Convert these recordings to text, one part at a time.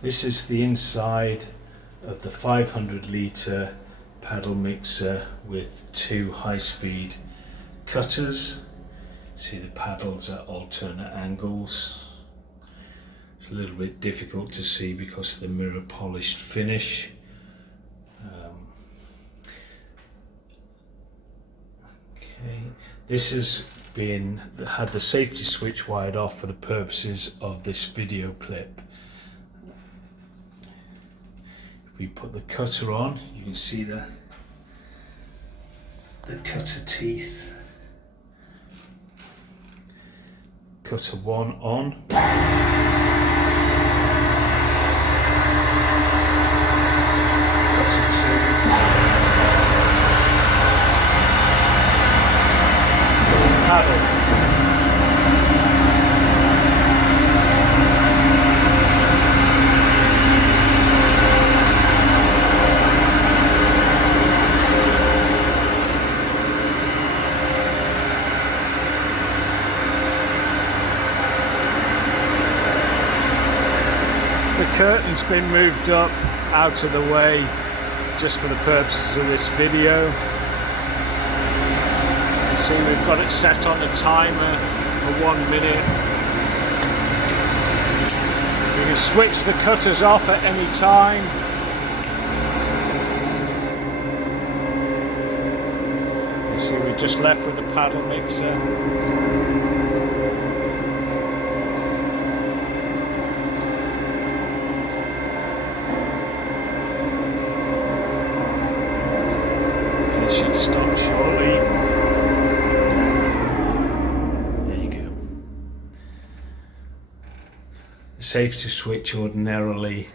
This is the inside of the 500 litre paddle mixer with two high-speed cutters. See the paddles at alternate angles. It's a little bit difficult to see because of the mirror polished finish. Okay, this has had the safety switch wired off for the purposes of this video clip. If we put the cutter on, you can see the cutter teeth. Cutter 1 on. Cutter 2. Paddle. The curtain's been moved up out of the way just for the purposes of this video. You see we've got it set on the timer for 1 minute. You can switch the cutters off at any time. You see we're just left with the paddle mixer. Should stop shortly. There you go. The safety switch ordinarily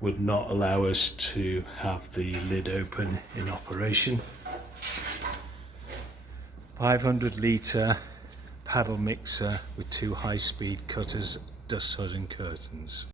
would not allow us to have the lid open in operation. 500 litre paddle mixer with two high-speed cutters, dust hood and curtains.